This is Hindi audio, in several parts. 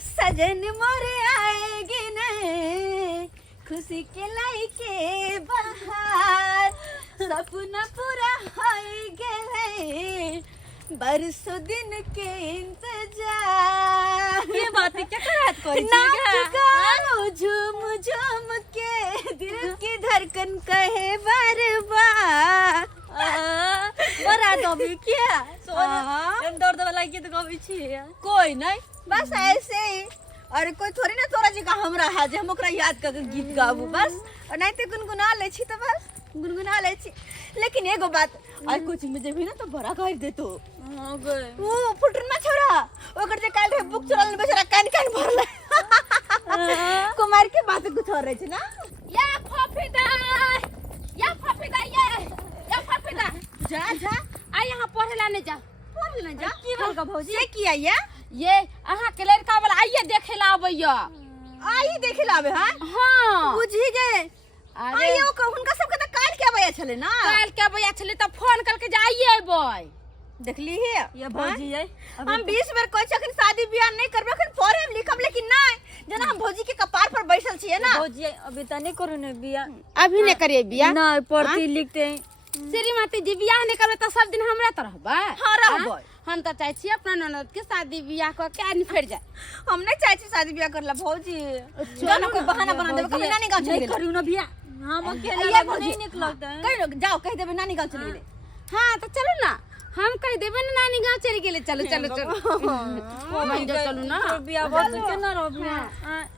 सजन मोरे आएगी ने खुशी के लाई के बहार सपना पूरा होएगे बरसों दिन के इंतजार। ये बात क्या करात कोई नाच गाओ झूम झूम के दिल की धड़कन कहे बार बार। बरा तो भी क्या हाँ। दर्द वाला के तो कभी छी कोई नहीं बस ऐसे ही। और कोई थोड़ी ना तोरा जी का हमरा है जे हम ओकरा याद करके गीत गाबू बस। और नहीं तो गुनगुना ले छी तो बस गुनगुना ले छी। लेकिन एगो बात और कुछ मुझे भी ना तो बड़ा कर दे तो वो फुटन में छोरा ओकर जे काल रे बुक चोरल बेचारा कान कान भरले कुमार के बात कुछ और रहे छ ना। या फफीदा या फफीदा जा जा आ यहाँ पढ़े लाने जा पढ़ ले जा की बोल का भौजी से किया ये अहाँ के लड़का वाला आइए देखे ला आबैया आई देखे लावे हां हाँ बुझी गए। आइयो को हुनका सब के त काल के आबैया छले ना काल के आबैया छले त फोन करके जाइए आबै देखली है ये भौजी है हम 20 बार कोई अखन शादी ब्याह नहीं करबे अखन पढ़े लिखम लेकिन नहीं जना हम भौजी के कपार पर बैठल छिए ना। भौजी अभी त नहीं करू ने बिया अभी नहीं करिए बियाह नहीं पढ़ती लिखते श्रीमती जी बियाह नहीं करबे त सब दिन हमरा त रहबे हां रहबे हम त चाहे छी अपना ननद के शादी बियाह क के नहीं फेर जाए। हम नहीं चाहे छी शादी ब्याह करला भौजी जाना कोई बहाना बना देबे कभी नानी गांव चले गेल करू ना बियाह हम अकेला नहीं निकलते कह जाओ कह देबे नानी गांव चले गेले। हां तो चलो ना हम कह देबे ना नानी गांव चले गेले चलो चलो वहीं जा चलो ना बियाह बहुत के ना रो बियाह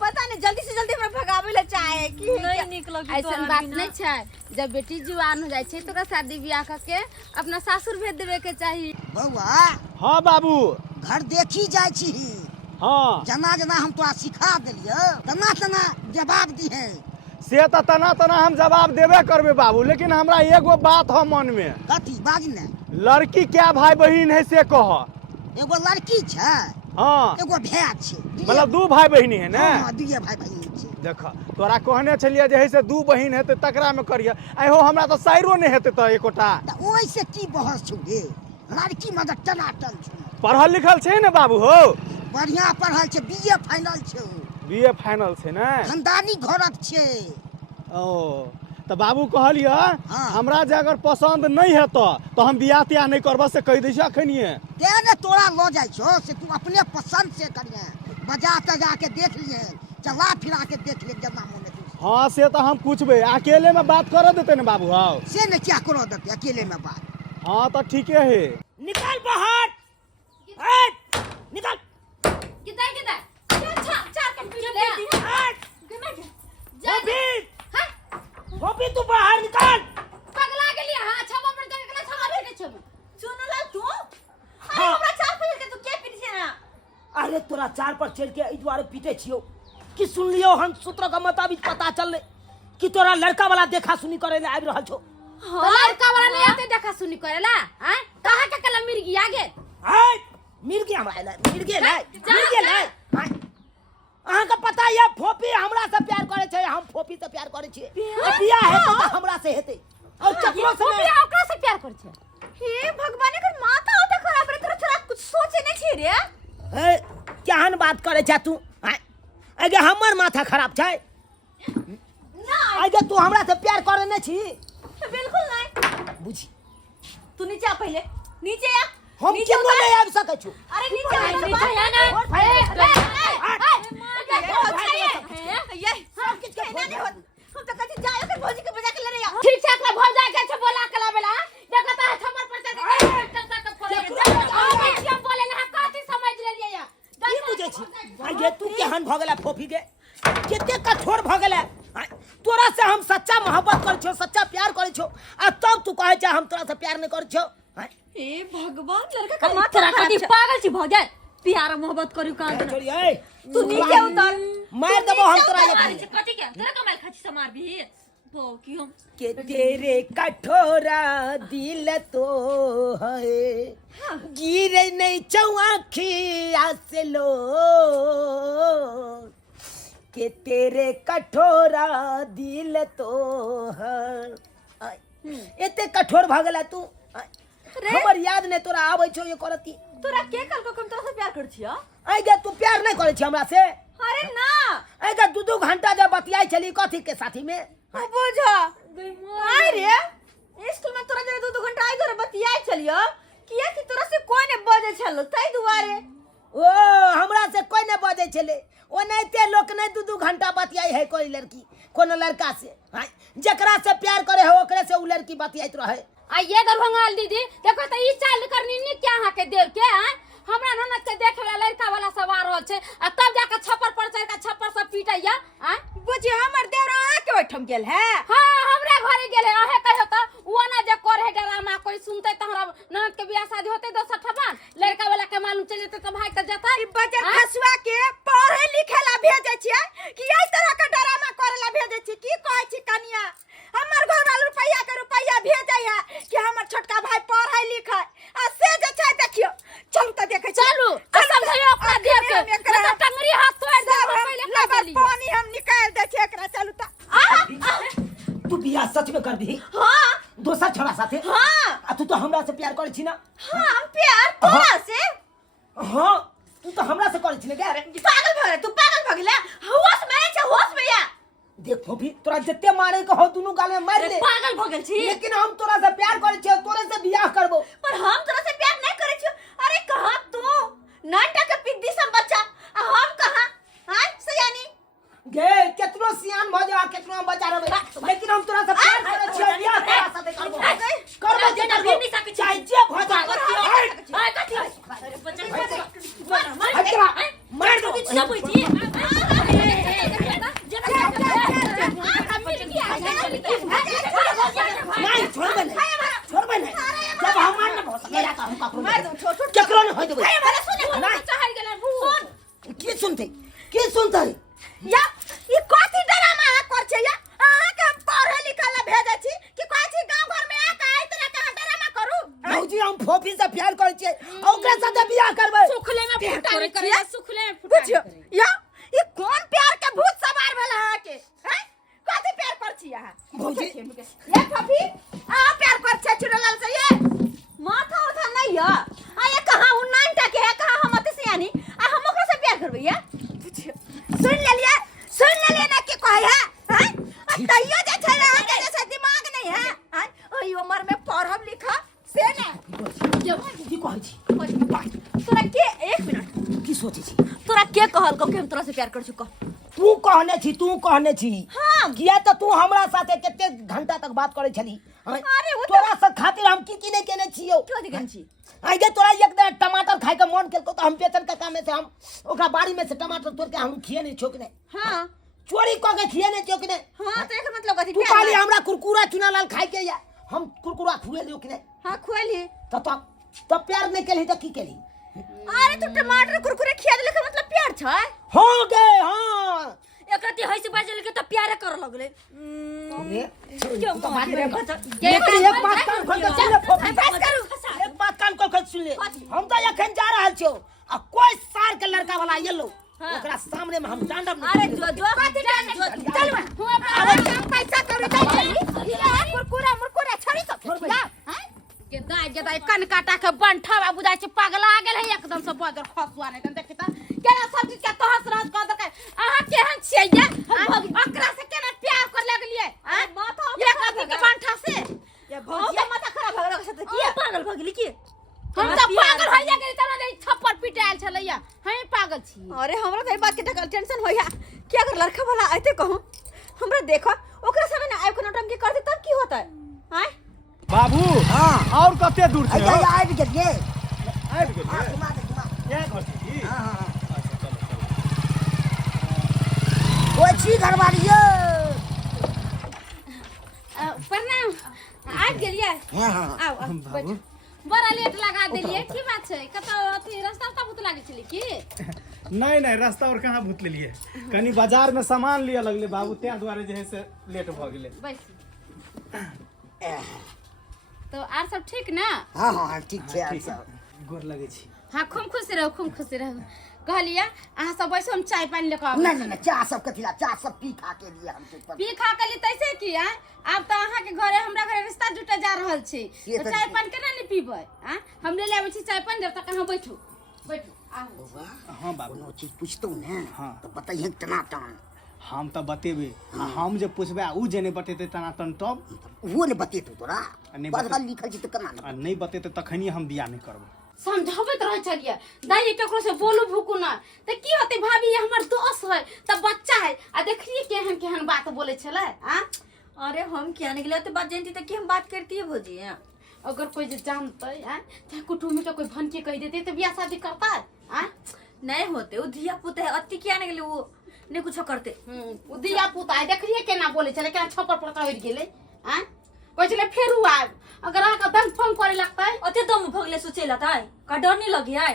पता नहीं जल्दी से जल्दी हमरा भगावे ले चाहे कि नहीं निकलो ऐसा बात नहीं छै जब बेटी जुआन हो जाय छै तो शादी बियाह क के अपना सासुर भेज देबे के चाहिए। बउआ हाँ बाबू घर देखी जाय छी हाँ जना जना हम तोरा सिखा देलियो तना तना जवाब दिहे से तो तना तना हम जवाब देबे करबे बाबू लेकिन हमरा एगो बात है मन में कथी बाज ने लड़की क्या भाई बहन है से कह। एगो लड़की छै हाँ एगो भाई छै मतलब दू भाई बहन है ना। हां दुइये भाई बहन छै देख तोरा कहने छलिए जे है से दू बहन हेते तकरा में करिए आइहो हमरा तो साइरो नहीं हेते तो एकोटा त ओइ से की बहस छौ गे लड़की में त टनाटन छौ पढ़ल लिखल छै ना बाबू हो बढ़िया पढ़ल छै बीए फाइनल छौ बीए फाइनल छै ना खानदानी घरक छै ओ तो बाबू कहलिए हाँ। हमरा जे अगर पसंद नहीं है तो हम बियाह तियाह नहीं करबा से कह दै छी अखनिए ते ने तोरा ल जाय छौ से तू अपने पसंद से करिए बाजार त जाके देख लिए चला फिरा के देख ले जना मोने तू हाँ से तो हम पूछबे अकेले में बात कर देते ना बाबू हाँ से ने क्या करो देते अकेले में बात। हाँ तो ठीके है निकल बाहर हट निकल किधर किधर चार कंप्यूटर ले हट जा गोपी तू बाहर निकल पगला गेली हां छबा पर कर के छबा पे छबा सुनला तू अरे हमरा चार पर के तू के पीट छै ना। अरे तोरा चार पर चढ़ के ई द्वारे पीटे छियो कि सुन लियो हम सूत्र के मुताबिक पता चलले कि तोरा लड़का वाला देखा सुनी करे ले आबि रहल छौ। तो लड़का वाला नहीं आते देखा सुनी करेला हैं कहां के कला मिर्गी आगे हट मिर्गी हमरा ले अहाँ के पता ये फोपी हमरा से प्यार करे छै हम फोपी से प्यार करे छियै बियाह हेतै त हमरा से हेतै और चकरो से फोपी ओकरा से प्यार कर छै। हे भगवान कर माथा होता खराब रे तोरा कुछ सोचे नहीं छी रे। ए केहन बात करे छै तू आगे हमर माथा खराब छै ना आगे तू हमरा से प्यार करे नै छी बिल्कुल नहीं बुझी तू नीचे आ पहले नीचे आ हम नीचे केनो नहीं आबि सकै छी। अरे नीचे आ नीचे आ ना ये सब कुछ कहना नहीं होत हम तो कहती जाओ के भौजी के बजा के ले रे आओ ठीक ठाक ला भौ जा के छ बोला कला बेला देखता है छमर पर से हम बोले ना काती समझ ले लिया की बुझे छी आगे तू केहन भ गेला फोफी के केते कठोर भ गेला तोरा से हम सच्चा मोहब्बत कर छो सच्चा प्यार कर छो आ तब तू कहे छ हम तोरा से प्यार नहीं कर छो। हे भगवान लड़का का माथा तेरा कति पागल छी भौ जाए प्यार मोहब्बत करू का छोड़ी ए तू नीचे उतर मार देबो हम तोरा ये कति के तेरा कमाल खाची से मार भी भौ की हम के तेरे कठोरा दिल तो है गिरे नहीं चौआखी से लो के तेरे कठोरा दिल तो है एते कठोर भ गेला तू हमर याद ने तोरा आबै छौ ये करती तोरा के कल को हम तोरा से प्यार कर छियो? आई गे तू प्यार नहीं करे छी हमरा से? अरे ना आई गे 2 घंटा जब बतियाई चली कथी के साथी में? तू बुझा आई रे स्कूल में तोरा जरे 2 घंटा आई तोरा बतियाई चलियो किया कि तोरा से कोई ने बजे छलो तई दुआरे। ओ हमरा से कोई नहीं बजे छले ओ नैते लोक नहीं 2 घंटा बतियाई है कोई लड़की कोनो लड़का से हां जकरा से प्यार करे है ओकरे से उ लड़की बतियाइत रहे। आ ये दरभंगा दीदी देखो त ई चाल करनी नि क्या हां के देव के हां हमरा ननद के देखे वाला लड़का वाला सवार हो छे आ तब जाके छप्पर पर चढ़ के छप्पर से पीटैया हां बुझी हमर देवरा के बैठम गेल है। हां हमरा घरे गेले अहे कहियो त वो ना जे करे ड्रामा कोई सुनते त हमरा ननद के बियाह शादी होते 10 ठबान लड़का वाला के मालूम चल जेते त भाई त जता ई बजर खसुआ के पढ़े लिखे ला भेजे छिए कि एई तरह के ड्रामा करे ला भेजे छी की कहै छी कनिया हमर घर वाला रुपया भेजै है कि हमर छोटका भाई पढ़ै लिखै आ से जे छै देखियो चलू त देखे चलू समझियो अपना देव के न टंगरी हाथ तोड़ दे पहले लगल पानी हम निकाल दे छी एकरा चलू त तू बियाह सच में कर दी? हां दोसर छोरा साथे? हां आ तू तो हमरा से प्यार करे छी ना? हां प्यार तोरा से हां तू तो हमरा से करे छी ना रे? पागल भरे तू पागल भगला होश में छै होश में या देख फोफी तोरा जत्ते मारे के हो दुनु गाल में मार दे पागल भगल छी लेकिन हम तोरा से प्यार करे छी तोरे से बियाह करबो। पर हम तोरा से प्यार नहीं करे छी। अरे कहां तू 9 टका पिद्दी सब बच्चा आ हम कहां हां सयानी गे केतनो सियान भ जा केतनो बच्चा रहबे लेकिन हम तोरा से प्यार करे छी बियाह तोरा साथे करबो जे करबो चाहे जे भ जा हां कथि अरे बच्चा मार दो सब होई नहीं छोड़बे नहीं जब हम मारना बहुत मेरा का हम ककरो मार दो छोड़ केकरो नहीं होय देबे मारे सुने नहीं चढ़ गेला सुन की सुनते या ई कथि ड्रामा कर छै या अहाँ के हम पढ़े लिखे ला भेजे छी कि कहै छी गांव घर में आके आई तरह के ड्रामा करू। भौजी हम फोफी से प्यार करे छी ओकरा साथे बियाह करबै सुखले में फुटा करे सुखले में फुटा बुझियो या ई कौन प्यार के भूत सवार भेल अहाँ के हैं कथि प्यार कर छी अहाँ भौजी ये फफी आ प्यार कर छै चुड़लाल से ये माथा उठा नहीं है आ ये कहां उ 9 टके है कहां हम अते सियानी आ हम ओकरा से प्यार करबै या सुन ले लिया ना के कहै है हैं तइयो जे छै ना के जे छै दिमाग नहीं है हैं ओई उम्र में पढ़ब लिखब से ना की कहै छी तोरा के 1 मिनट की सोचै छी तोरा के कहल को कि हम तोरा से प्यार कर चुका तू कहने छी हां किया तो तू हमरा साथे केते घंटा तक बात करे छली अरे वो तोरा से खातिर हम की नहीं केने छियो क्यों दिखन छी आई गे तोरा एक दिन टमाटर खाए के मन केलको तो हम पेचन के काम में से हम ओकरा बाड़ी में से टमाटर तोड़ के हम खिए नहीं छोकने हां चोरी क के खिए नहीं छोकने हां तो एकर मतलब कथि तू खाली हमरा कुरकुरा चुना लाल खाए के या हम कुरकुरा खुए लियो कि नहीं हां खुएली तो प्यार नहीं केली तो की केली अरे तू टमाटर कुरकुरे खिया देले के मतलब प्यार छै हो गे हां एकरती हइसे बाजल के त प्यारे कर लगले ये तो बात में एक बात कान खोल के सुन ले बस करू एक बात कान खोल के सुन ले हम तो एखन जा रहल छियो आ कोई सार के लड़का वाला येलो ओकरा सामने में हम डांडब अरे जो कथि चल अरे पैसा करू कुरकुरा मुरकुरा छोड़ी सब हैं के दाई के दाई कन काटा के बंठा बुझाय छै पागला आ गेल है एकदम से बजर खसुआ नहीं देख त केना सब चीज के तहस रहत क दे अहाँ केहन छियै ये ओकरा से केना प्यार कर लगलिए माथा ये कथि के बंठा से ये भौजी माथा खराब भगला के साथ की पागल भगली की हम तो पागल होइया गेली तना दे थप्पड़ पिटायल छलैया हम पागल छी अरे हमरा तो ई बात के टेंशन होइया कि अगर लड़का वाला आते कहूं हमरा देखो ओकरा समय ना आइ कोनो टंकी कर दे तब की होता है हैं बाबू हां और कते दूर छै आइ आबि गेलिए आबि गेलिए घुमा दे ये घर छै की हां ओ छी घरवालियो प्रणाम आ गेलिए हां हां आओ बैठ बड़ा लेट लगा देलिए की बात छै कतौ अथी रास्ता बहुत लागै छली की नहीं रास्ता और कहाँ भूत लेलिए कनी बाजार में सामान लिया लगले बाबू त्या द्वारे जे है से लेट भ गेले बैठ तो आर सब ठीक ना हां हां ठीक छै ठीक है गोर लगे छी हाँ खूब खुश रहो कहलिए अहाँ सब बैसो हम चाय पानी लेकर आबै नहीं नहीं चाह सब कथिला चाह सब पी खा के लिए हमके पर पी खा के लिए तैसे की है आब तो अहाँ के घरे हमरा घरे रिश्ता जुटे जा रहल छै से तो तऽ- चाय पानी केना नहीं पीबै हैं हम ले आबै छी चाय पानी जब तक अहाँ बैठू बैठू आओ हाँ बाबू कोनो चीज पूछतो ने हाँ। तो बताइए तना तन हम तो बतेबे हम जब पूछबे उ जे नहीं बतेते तना तन तब वो ने बतेतो तोरा नहीं पढ़ल लिखल छी तो केना आ नहीं बतेते तखनी हम बियाह नहीं करबो समझाबैत रह चलिए दाई केकरो से बोलू भूकू ना त की होते भाभी ये हमर दोस्त है त बच्चा है आ देखिए केहन केहन बात बोले छले आ अरे हम क्या निकले तो बात जानती तक कि हम बात करती है भौजी हैं अगर कोई जे जानते हैं चाहे कुटुम्ब में कोई भन के कह देते तो बियाह शादी करता है आ नहीं होते वो धिया पुता है अति क्या निकले वो नहीं कुछ करते उ दिया पुता है देखिए केना बोले छले केना छपर पर कह गेले आ कोई चले फेर हुआ अगर आका दम फोन करे लगता है अते दम भगले सोचे लता है का डर नहीं लगी है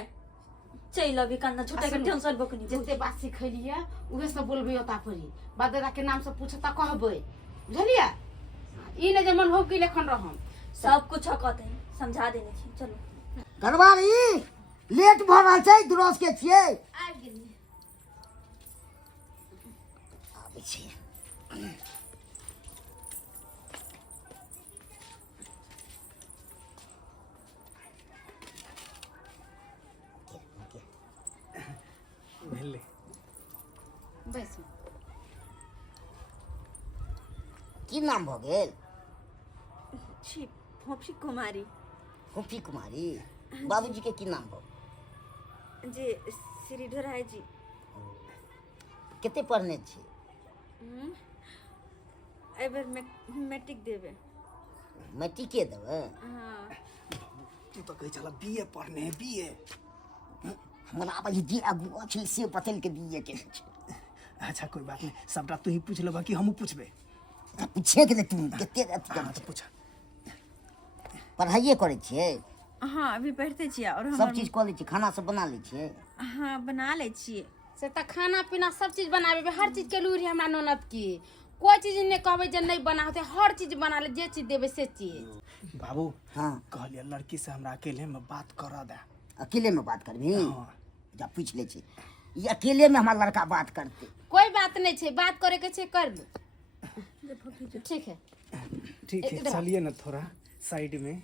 चल अभी कान्ना झूठा के टेंशन बकनी जते बात सिखलिए उहे सब बोलबे ओता परी बाद दादा के नाम से पूछता कहबे बुझलिए ई ने जे मन हो के लेखन रहम सब कुछ कहते हैं समझा देने छी चलो घरवाली लेट भ रहल छै दुरोस के छियै आ गेली आबै छी भेले बैसू की नाम भ गेल छी फोफी कुमारी गोपी कुमारी बाबूजी के की नाम भ जी श्रीधर है जी कते पढ़ने छी एबर में मैट्रिक देवे मैट्रिक के देबै हाँ तू तो कहे चला बीए पढ़ने है बीए हमरा अब जे आगू छै से बतल के दिए के छै अच्छा कोई बात नहीं सबटा तू ही पूछ लेबा कि हमहू पूछबे त पूछे के तू कते अथी हाँ कर तो पूछ पढ़ाइए करै छियै हाँ अभी पढ़ते छियै और सब चीज कऽ लै छियै खाना सब बना लै छियै हाँ बना ले छियै से त खाना पीना सब चीज बनाबे हर चीज के लूरी हमरा ननद की कोई चीज ने कहबे जे नहीं बना होते हर चीज बना ले जे चीज देबे से चीज बाबू हाँ कहलिए लड़की से हमरा अकेले में बात करा दे अकेले में बात करबी हाँ। जा पूछ ले छी ये अकेले में हमारा लड़का बात करते कोई बात नहीं छे बात करे के छे कर लो ठीक है ठीक है इधर आ। चलिए ना थोड़ा साइड में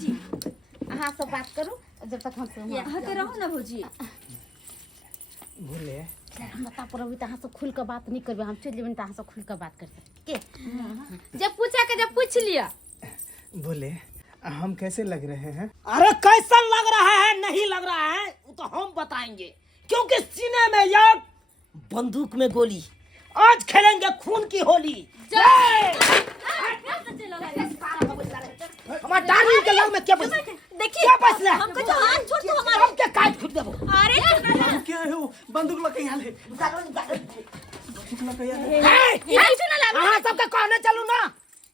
जी अहाँ सब बात करू जब तक हम यहाँ के रहो ना भौजी भूले हम बता पर अभी अहाँ सब खुल के बात नहीं करबे हम चल जेबे त अहाँ सब खुल के बात कर सकते के जब पूछा के जब पूछ लिया बोले हम कैसे लग रहे हैं अरे कैसा लग रहा है नहीं लग रहा है वो तो हम बताएंगे क्योंकि सीने में यार बंदूक में गोली आज खेलेंगे खून की होली हमारा डाली के लग में क्या बच देखिए क्या बचला हमको जो हाथ छोड़ तो हमारे हम क्या काट खुद देबो अरे क्या है वो बंदूक लगे यहाँ ले बंदूक लगे यहाँ ले अहाँ सबके कहने चलू ना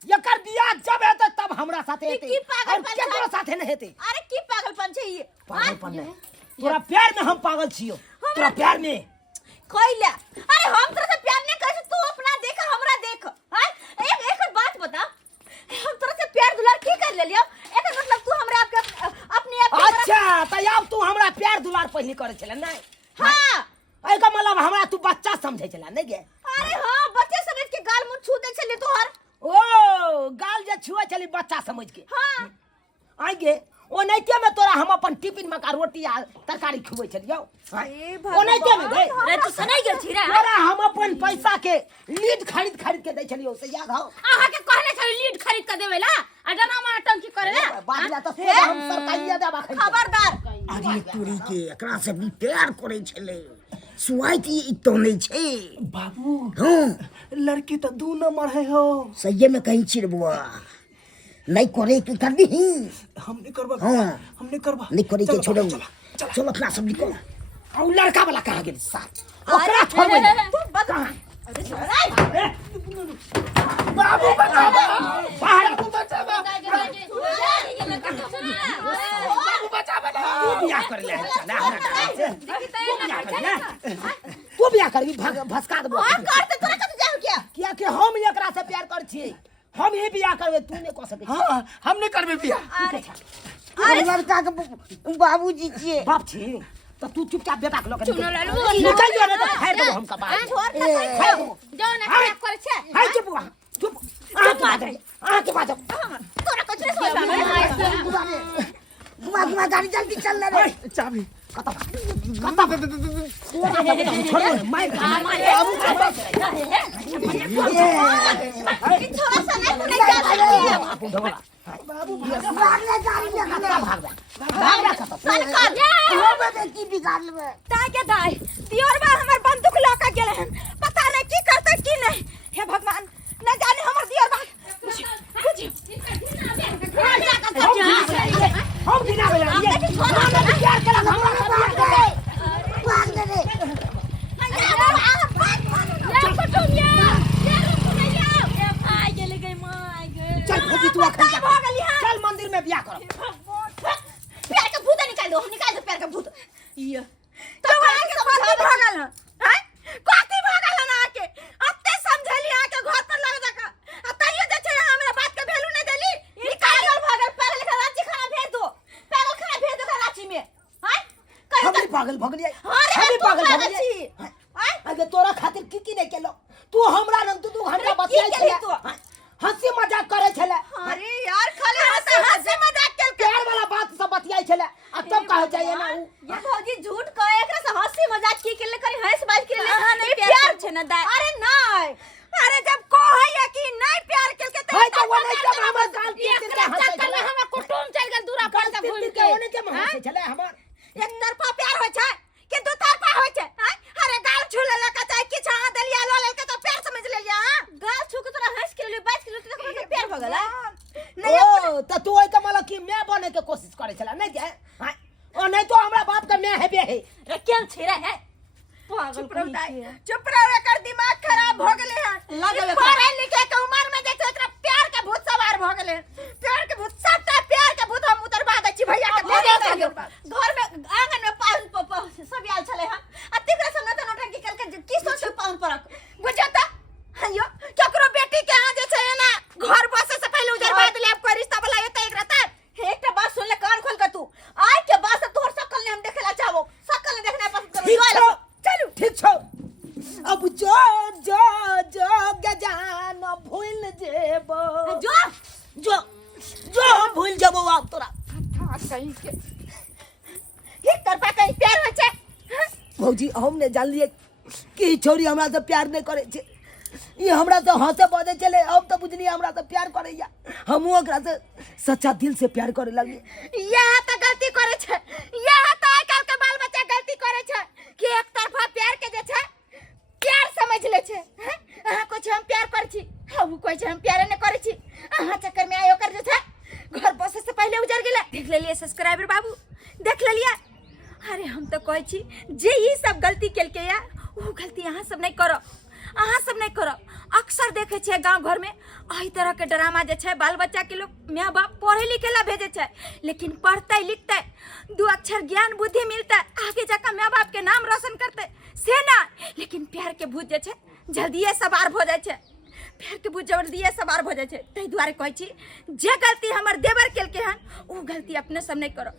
एकर बियाह जब हेतै तब हमरा साथे हेतै की पागल और बन केकरो जाए? साथे नहीं हेतै अरे की पागलपन छै ये पागलपन नहीं तोरा प्यार में हम पागल छियो तोरा प्यार में कोइला अरे हम तरह से प्यार नहीं कर तू अपना देख और हमरा देख हां एक एक बात बता हम तरह से प्यार दुलार की कर ले लियो एकर मतलब तू हमरा आपके अपने आप के अच्छा त अब तू हमरा प्यार दुलार पहले करे छले नहीं हां एका मतलब हमरा तू बच्चा समझे छले नहीं गे अरे हां बच्चे समझ के गाल मुंह छू दे छले तोहर ओ गाल जे छुए छली बच्चा समझ के हां आई गे ओ नैते में तोरा हम अपन टिफिन में का रोटी आ तरकारी खुबै छलियो अरे ओ नैते में गए अरे तू सुनाई गेल छी रे तोरा हम अपन पैसा के लीड खरीद के दै छलियो से याद हो अहाँ के कहने छली लीड खरीद के देवे ला आ जना मार टंकी करे ला बात ला तो से हम सरकारिया देबा खरीद खबरदार अरे तोरी के एकरा से भी प्यार करे छले सुआइती ई तो नहीं छे बाबू हाँ लड़की तो 2 नंबर है हो सही में कहीं छिर बुआ नहीं करे के कर दी हम नहीं करबा हाँ हम नहीं करबा नहीं करे के चलो, छोड़ो चलो, चलो अपना सब निकल और लड़का वाला कहां गेल साथ अरे ओकरा छोड़ दे तू बता अरे सुनाई बाबू बचावा बाहर तू बियाह कर ले चला हमरा से तू बियाह कर ले तू बियाह करबी भसका देबो हां कर ते तोरा कत जाओ क्या किया कि हम एकरा हम ही बियाह करबे तू नहीं कह सके हाँ हम नहीं करबे बियाह। अरे लड़का के बाबूजी छिए। बाप छी तो तू चुपचाप बेटा के लोग चुनो लालू निकल जो नहीं तो खैर देबो हमका बात जाओ ना क्या करे छे हाय चुप वहाँ चुप आके बात तोरा कुछ नहीं सोचा घुमा गाड़ी जल्दी चल रे। चाबी छोड़ मैं थोड़ा सा नहीं जा बाबू भागने गाड़ी में की बिगाड़ लेबे। ताय के दाय दियोरबा हमर बंदूक लका गेले हन, पता नहीं की करते की नहीं। हे भगवान न जाने हमर दियोरबा बुझियो हम बिना प्यार करा भाग दे रे। चल फूफी तू अखन चल मंदिर में बियाह कर। पैर का भूत निकाल दो, हम निकाल दो पैर का भूत। ये तो वहां के समझा भागल हैं काती भागल ना आके अत्ते समझली आके घर पर लग जाका अतइयो जे छै हमरा बात के वैल्यू नहीं देली। निकाल भागल पैर लेकर रांची खाना भेज दो, पैर खाना भेज दो रांची में। हैं हम भी पागल भगलिए अरे हम भी तू पागल पागल भगलिए छी। हैं अगे तोरा खातिर की नहीं केलो तू हमरा नंग तू घंटा बतियाई की केली छले तू? हंसी मजाक करे छले अरे यार खाली हंसी मजाक के प्यार वाला बात सब बतियाई छले अब तब कहे चाहिए ना ये भौजी झूठ कहे एकरा से हंसी मजाक की के लिए करी हंस बात के लिए नहीं प्यार छै ना दाई। अरे नहीं अरे जब को है या कि नहीं प्यार के तो है तो वो नहीं जब हमर गाल के एकरा चक्कर में हमर कुटुम चल गेल दूरा पर से भूल के ओने के हंसे छले हमर एक तरफा प्यार होय छै कि दो तरफा होय छै। हैं अरे गाल छू लेला का चाहे कि छा दलिया लो लेल के तो प्यार समझ लेलिया। गाल छू के तोरा हंस के लिए बात के लिए तो प्यार हो गेला नहीं। ओ त तू ओइ के मतलब की मैं बने के कोशिश करे छले नहीं जे हां ओ नहीं तो हमरा बाप का मैं हेबे है रे केन छिरे है चुप रहो एकर दिमाग खराब हो गेले है। लागल पढ़े लिखे के उम्र में देख एकरा प्यार के भूत सवार हो गेले। प्यार के भूत सबटा प्यार के भूत हम उतरबा दै छी भैया के दे घर में आंगन में पाउन सब आयल छले हन आ तिकरा से न त नोटंकी करके की सोच पाउन पर बुझता हयो केकरो बेटी के आ जे छै ना घर बसे से पहले उजरबा देले अब कोई रिश्ता वाला एते एक रहता एकटा बात सुन ले कान खोल के तू आज के बाद से तोर शकल ने हम देखेला चाहबो शकल ने देखना पसंद करो चलो ठीक छौ अब जो जो जो गजान भूल जेबो जो जो जो भूल जेबो अब तोरा कहीं के एक तरफा कहीं प्यार हो छै। भौजी हमने जान लिए कि छोरी हमरा से प्यार नहीं करे छे ये हमरा से हंसे बजे चले अब तो बुझनी हमरा से प्यार करैया हमहु ओकरा से सच्चा दिल से प्यार करे लगी। यह तो गलती करे छै, यह तो आजकल के बाल बच्चा गलती करे छै कि एक तरफा प्यार के जे छै प्यार समझ ले छै। अहाँ कुछ हम प्यार कर छी हम कोई छै हम प्यार नहीं करे छी अहाँ चक्कर में आयो कर जे छै घर बसे से पहले उजर गेले। देख लेलिए सब्सक्राइबर बाबू देख लेलिए। अरे हम तो कहै छी जे ई सब गलती केलके या वो गलती अहाँ सब नहीं करो, अहाँ सब नहीं करो। अक्सर देखे छे गांव घर में एही तरह के ड्रामा जे छे बाल बच्चा के लोग माँ बाप पढ़े लिखे ला भेजे छे लेकिन पढ़ते लिखते दो अक्षर ज्ञान बुद्धि मिलता आगे जाकर माँ बाप के नाम रोशन करते से ना। लेकिन प्यार के भूत जे छे जल्दी सवार हो जाए छे, प्यार के भूत जल्दी सवार हो जाए छे। तै दुआरे कहै छी जे गलती हमर देवर केलके हन वो गलती अपने सब नहीं करो।